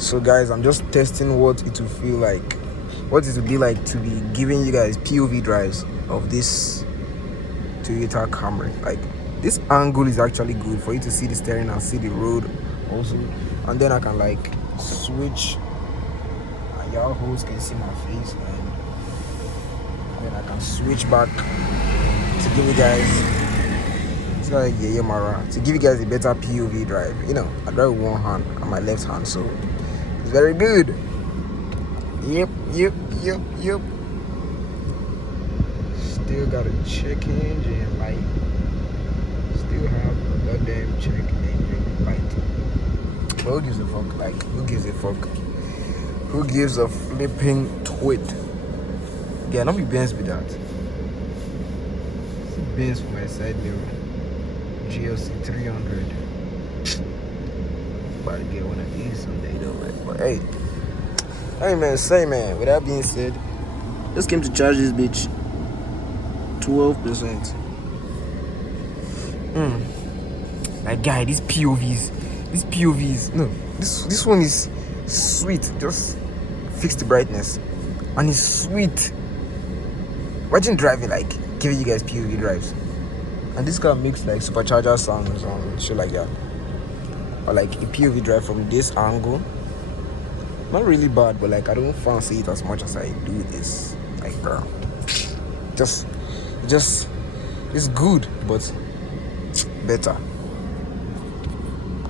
So guys, I'm just testing what it will feel like, what it will be like to be giving you guys POV drives of this Toyota Camry. Like, this angle is actually good for you to see the steering and see the road also, and then I can like switch and y'all hosts can see my face, and then I can switch back to give you guys, it's like Mara, to give you guys a better POV drive. You know, I drive with one hand and my left hand, so it's very good. Yep. Still got a check engine light. Still have a goddamn check engine light. But who gives a fuck? Like, who gives a fuck? Who gives a flipping twit? Yeah, not be Benz with that. See Benz for my side mirror. GLC 300. About to get one of these someday though, man. But hey man, with that being said, just came to charge this bitch 12%. Like, guy, these POVs, no, this one is sweet. Just fix the brightness and it's sweet. Imagine driving, like, giving you guys POV drives, and this car makes like supercharger sounds and shit like that, or like a POV drive from this angle. Not really bad, but like I don't fancy it as much as I do this. Like, bro, just it's good, but better.